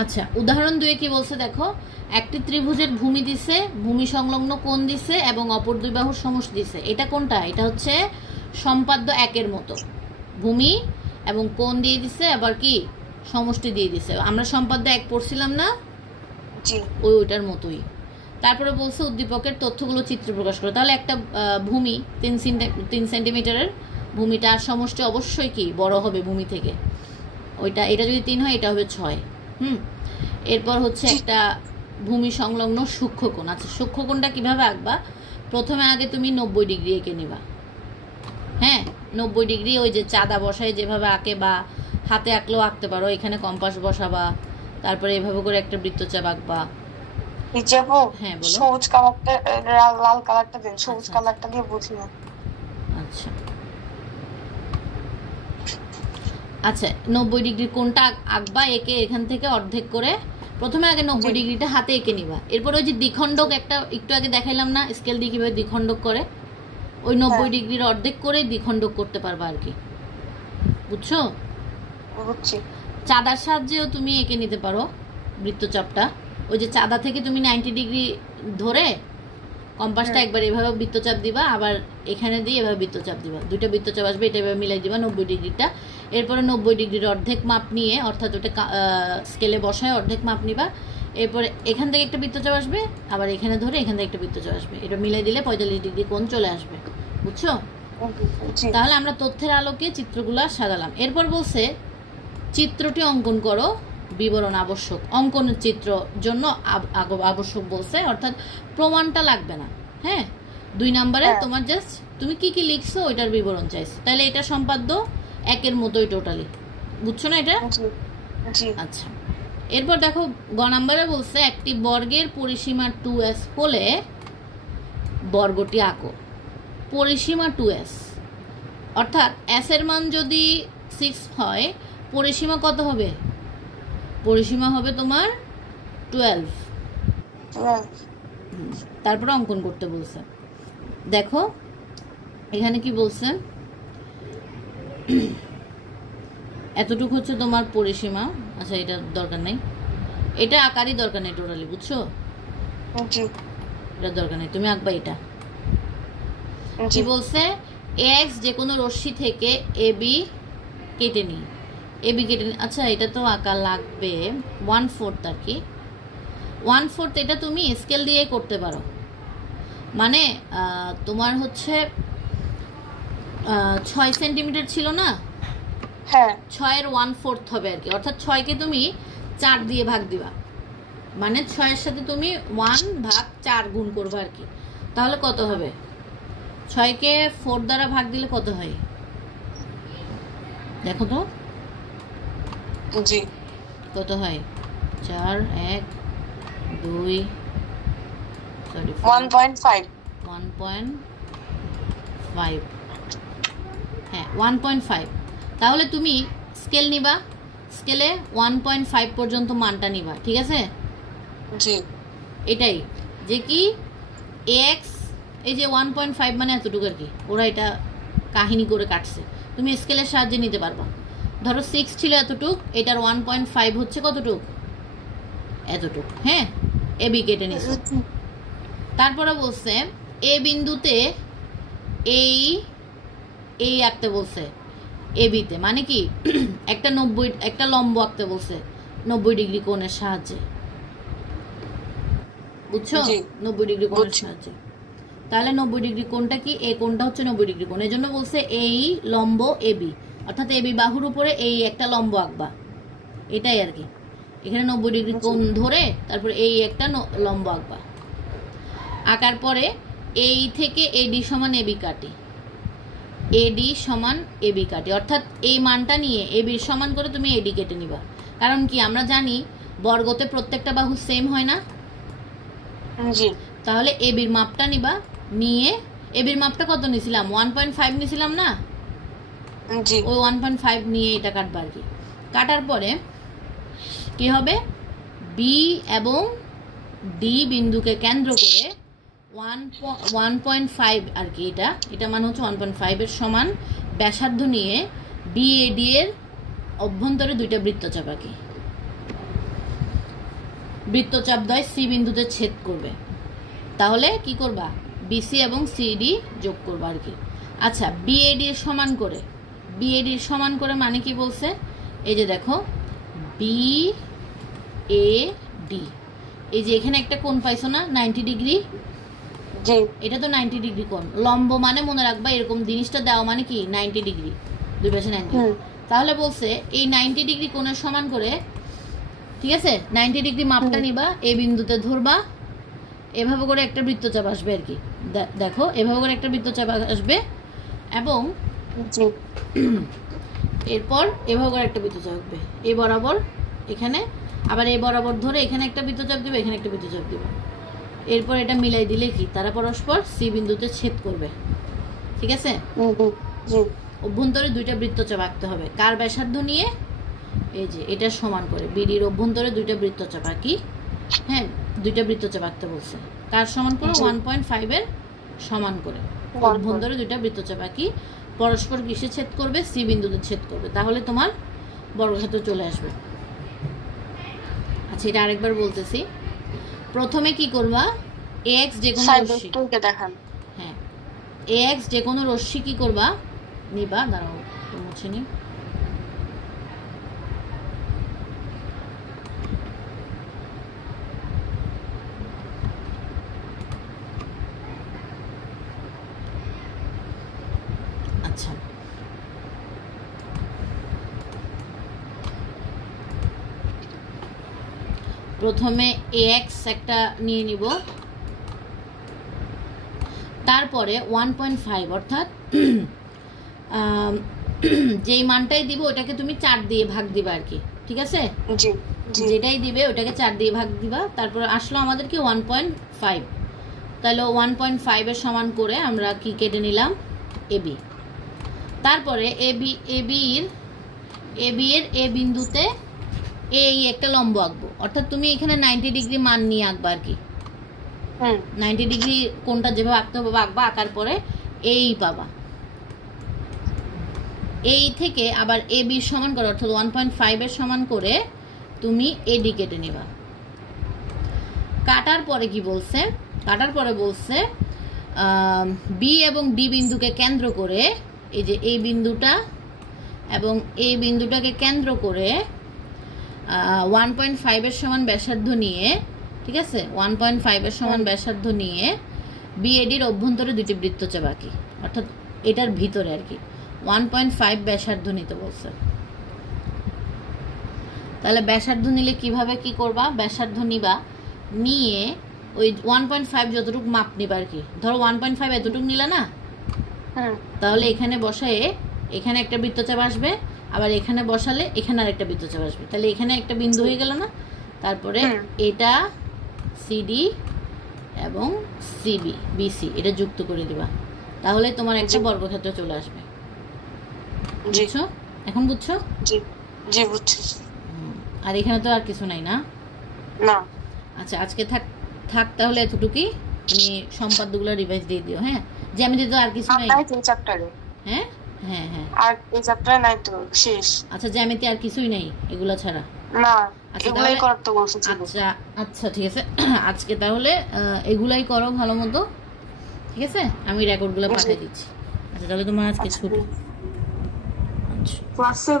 আচ্ছা, উদাহরণ 2 কি বলছে দেখো, একটি ত্রিভুজের ভূমি দিছে, ভূমি সংলগ্ন কোণ দিছে এবং অপর দুই বাহুর সমষ্টি দিছে। এটা কোনটা? এটা হচ্ছে সম্পাদ্য 1-এর মতো। ভূমি এবং কোণ দিয়ে দিছে, আবার কি সমষ্টি দিয়ে দিছে। আমরা সম্পাদ্য 1 পড়ছিলাম না? জি। ওইটার মতোই। তারপরে বলছে উদ্দীপকের তথ্যগুলো চিত্র প্রকাশ করো। তাহলে একটা ভূমি 3 সেন্টিমিটারের ভূমিটার সমষ্টি অবশ্যই কি বড় হবে ভূমি থেকে। এটা যদি 3 হয়, এটা হবে 6। এরপর হচ্ছে একটা ভূমি সংলগ্ন সূক্ষ্মকোণ। আচ্ছা, সূক্ষ্মকোণটা কিভাবে আঁকবা? প্রথমে আগে তুমি 90 ডিগ্রি এঁকে নিবা। হ্যাঁ, 90 ডিগ্রি ওই যে চাঁদা বসায় যেভাবে আঁকে, বা হাতে আঁকলেও আঁকতে পারো। এখানে কম্পাস বসাবা, তারপরে এভাবে করে একটা বৃত্তচাপ আঁকবা। হ্যাঁ, বলো। সবুজ কালারটা, লাল কালারটা দেন, সবুজ কালারটা দিয়ে বুঝি না। আচ্ছা আচ্ছা, 90 ডিগ্রি কোণটা আঁকবা, একে এখান থেকে অর্ধেক করে। প্রথমে আগে 90 ডিগ্রিটা হাতে এঁকে নিবা। এরপর ওই যে দ্বিখণ্ডক একটা একটু আগে দেখাইলাম না, স্কেল দিয়ে কিভাবে দ্বিখণ্ডক করে, ওই 90 ডিগ্রির অর্ধেক করে দ্বিখণ্ডক করতে পারবা আর কি। বুঝছো? বুঝছি। চাঁদার সাহায্যেও তুমি এঁকে নিতে পারো বৃত্তচাপটা। ওই যে চাঁদা থেকে তুমি 90 ডিগ্রি ধরে কম্পাসটা একবার এভাবে বৃত্তচাপ দিবা, আবার এখানে দিয়ে এভাবে বৃত্তচাপ দিবা, দুইটা বৃত্তচাপ আসবে, এটা এভাবে মিলাই দিবা 90 ডিগ্রিটা। এরপরে 90 ডিগ্রির অর্ধেক মাপ নিয়ে, অর্থাৎ ওটা স্কেলে বসায় অর্ধেক মাপ নিবা। এরপরে এখান থেকে একটা বৃত্তচাপ আসবে, আবার এখানে ধরে এখান থেকে একটা বৃত্তচাপ আসবে, এটা মিলাই দিলে 45 ডিগ্রি কোণ চলে আসবে। বুঝছো? তাহলে আমরা তথ্যের আলোকে চিত্রগুলা সাজালাম। এরপর বলছে চিত্রটি অঙ্কন করো, বিবরণ আবশ্যক। অঙ্কন চিত্র জন্য আবশ্যক বলছে, অর্থাৎ প্রমাণটা লাগবে না। হ্যাঁ, 2 নম্বরে তোমার জাস্ট তুমি কি কি লিখছো ওইটার বিবরণ চাইছে। তাহলে এটা সম্পাদ্য 1-এর মতোই টোটালি। বুঝছো না এটা? আচ্ছা, এরপর দেখো গ নম্বরে বলছে একটি বর্গের পরিসীমা 2s হলে বর্গটি আঁকো। পরিসীমা 2s অর্থাৎ s এর মান যদি 6 হয়, পরিসীমা কত হবে? পরিসীমা হবে তোমার 12। তারপরে অঙ্কন করতে বলছে। দেখো এখানে কি বলছে, এতটুকু হচ্ছে তোমার পরিসীমা। আচ্ছা, এটা দরকার নেই, এটা আকারই দরকার নেই টোটালি। বুঝছো? এটা দরকার নেই, তুমি আঁকবা এটা। কি বলছে? এক্স যে কোনো রশ্মি থেকে এবি কেটে নিই, এবি কেটে নিই। আচ্ছা, এটা তো আঁকা লাগবে 1/4 আর কি। 1/4 এটা তুমি স্কেল দিয়ে করতে পারো। মানে তোমার হচ্ছে 6 সেন্টিমিটার ছিল না? হ্যাঁ, 6-এর 1/4 হবে আর কি। অর্থাৎ 6কে তুমি 4 দিয়ে ভাগ দিবা, মানে 6-এর সাথে তুমি 1/4 গুণ করবে আর কি। তাহলে কত হবে? 6কে 4 দ্বারা ভাগ দিলে কত হয় দেখো তো। জি, কত হয়? 4 1 2 সরি 1.5 হ্যাঁ 1.5। তাহলে তুমি স্কেল নিবা, স্কেলে 1.5 পর্যন্ত মানটা নিবা। ঠিক আছে? জি, এটাই যে কি এক্স, এই যে 1.5 মানে এতটুকু আর কি। ওরা এটা কাহিনী করে কাটছে, তুমি স্কেলের সাহায্যে নিতে পারবা। ধরো 6 ছিল এতটুক, এটার 1.5 হচ্ছে কতটুক? এতটুক। হ্যাঁ, এবি কেটে নিছে। তারপরে বলছে এ বিন্দুতে এই আঁকতে বলছে এবিতে, মানে কি একটা লম্ব আঁকতে বলছে 90 ডিগ্রি কোণের সাহায্যে। বুঝছো? 90 ডিগ্রি কোণের সাহায্যে। তাহলে 90 ডিগ্রি কোণটা কি? এই কোণটা হচ্ছে 90 ডিগ্রি কোণ। এজন্য বলছে এই লম্ব এবি, অর্থাৎ এবি বাহুর উপরে এই একটা লম্ব আঁকবা, এটাই আর কি। এখানে 90 ডিগ্রি কোণ ধরে তারপরে এই একটা লম্ব আঁকবা। আঁকার পরে এই থেকে এডি সমান এবি কাটি, এডি সমান এবি কাটি, অর্থাৎ এই মানটা নিয়ে এবির সমান করে তুমি এডি কেটে নিবা। কারণ কি আমরা জানি বর্গতে প্রত্যেকটা বাহু সেম হয় না। জি, তাহলে এবির মাপটা নিবা, নিয়ে এবির মাপটা কত নিছিলাম? 1.5 নিছিলাম না? জি, ওই 1.5 নিয়ে এটা কাটবা আর কি। কাটার পরে কি হবে? বি এবং ডি বিন্দুকে কেন্দ্র করে 1.5 আর কি, এটা মানে হচ্ছে 1.5 এর সমান ব্যাসার্ধ নিয়ে বিএডি এর অভ্যন্তরে 2টা বৃত্তচাপ আঁকি। বৃত্তচাপদ্বয় সি বিন্দুতে ছেদ করবে। তাহলে কি করবা, বিসি এবং সিডি যোগ করবা আর কি। আচ্ছা, বিএডি এর সমান করে, বিএডি এর সমান করে মানে কি বলছে, এই যে দেখো বি এ ডি, এই যে এখানে একটা কোণ পাইছো না 90 ডিগ্রি, এটা তো 90 ডিগ্রি কোণ। লম্ব মানে মনে রাখবা এরকম জিনিসটা দেওয়া মানে কি 90 ডিগ্রি, দুই পাশে 90। তাহলে বলছে এই 90 ডিগ্রি কোণের সমান করে, ঠিক আছে, 90 ডিগ্রি মাপটা নিবা, এই বিন্দুতে ধরবা, এভাবে করে একটা বৃত্তচাপ আসবে আর কি। দেখো এভাবে করে একটা বৃত্তচাপ আসবে এবং এরপর এভাবে করে একটা বৃত্তচাপ আসবে এই বরাবর এখানে, আবার এই বরাবর ধরে এখানে একটা বৃত্তচাপ দিবে, এখানে একটা বৃত্তচাপ দিবে। এরপর এটা মিলাই দিলে কি তারা পরস্পর সি বিন্দুতে ছেদ করবে, ঠিক আছে। অভ্যন্তরে দুইটা বৃত্তচাপ আঁকতে হবে, কার ব্যাসার্ধ নিয়ে, এই যে এটা সমান করে বিডির অভ্যন্তরে দুইটা বৃত্তচাপ আঁকি। হ্যাঁ, দুইটা বৃত্তচাপ আঁকতে বলছে, কার সমান করে 1.5 এর সমান করে অভ্যন্তরে দুইটা বৃত্তচাপ আঁকি, পরস্পর কিসে ছেদ করবে, সি বিন্দুতে ছেদ করবে, তাহলে তোমার বর্গক্ষেত্র চলে আসবে। আচ্ছা, এটা আরেকবার বলতেছি। প্রথমে কি করবা, এক্স যে কোনো রশ্মি দেখান, হ্যাঁ এক্স যে কোনো রশ্মি কি করবা নিবা, দাঁড়াও মুছে নি, আচ্ছা প্রথমে এক্স একটা নিয়ে নিব, তারপরে 1.5 অর্থাৎ যেই মানটাই দিব ওটাকে তুমি 4 দিয়ে ভাগ দিবা আর কি, ঠিক আছে, যেটাই দিবে ওটাকে 4 দিয়ে ভাগ দিবা। তারপর আসলো আমাদের কি 1.5, তাহলে 1.5 এর সমান করে আমরা কি কেটে নিলাম, এবি। তারপরে এবি এর এ বিন্দুতে এই একটা লম্ব আঁকবো, অর্থাৎ তুমি এখানে 90 ডিগ্রি মান নিয়ে আঁকবা আর কি, 90 ডিগ্রি কোনটা যেভাবে আঁকতে হবে আঁকবা, আঁকার পরে এই পাবা, এই থেকে আবার এ বি সমান করে অর্থাৎ 1.5 এর সমান করে তুমি এডি কেটে নিবা। কাটার পরে কি বলছে, কাটার পরে বলছে বি এবং ডি বিন্দুকে কেন্দ্র করে, এই যে এই বিন্দুটা এবং এই বিন্দুটাকে কেন্দ্র করে 1.5 এর সমান ব্যাসার্ধ নিয়ে, ঠিক আছে, 1.5 এর সমান ব্যাসার্ধ নিয়ে বিএডির অভ্যন্তরে দুটি বৃত্তচাপ আঁকি, অর্থাৎ এটার ভিতরে আর কি 1.5 ব্যাসার্ধ নিতে বলছে। তাহলে ব্যাসার্ধ নিলে কিভাবে কি করবা, ব্যাসার্ধ নিবা, নিয়ে ওই 1.5 যতটুকু মাপ নিবা আর কি, ধরো 1.5 এতটুকু নিলা না, তাহলে এখানে বসায়ে এখানে একটা বৃত্তচাপ আসবে, আবার এখানে বসালে এখানে আরেকটা বৃত্তচাপ আসবে, তাহলে এখানে একটা বিন্দু হয়ে গেল না। তারপরে এটা সিডি এবং সিবি বিসি এটা যুক্ত করে দিবা, তাহলে তোমার একটা বর্গক্ষেত্র চলে আসবে। বুঝছো, এখন বুঝছো? জি বুঝছি। আর এখানে তো আর কিছু নাই না? না। আচ্ছা, আজকে থাক তাহলে এতটুকুই, তুমি সম্পাদ্যগুলো রিভাইজ দিয়ে দিও। হ্যাঁ, জ্যামিতি তো আর কিছু নাই চ্যাপ্টারে। হ্যাঁ হ্যাঁ হ্যাঁ, আর এই চ্যাপ্টারে নাই তো, শেষ। আচ্ছা, জ্যামিতি আর কিছুই নাই এগুলা ছাড়া? না, আচ্ছা এগুলাই করতে বলছি। আচ্ছা আচ্ছা, ঠিক আছে, আজকে তাহলে এগুলাই করো ভালো মতো, ঠিক আছে, আমি রেকর্ডগুলো পাঠিয়ে দিচ্ছি। আচ্ছা, তাহলে তোমার আজকে ছুটি। আচ্ছা, ক্লাসে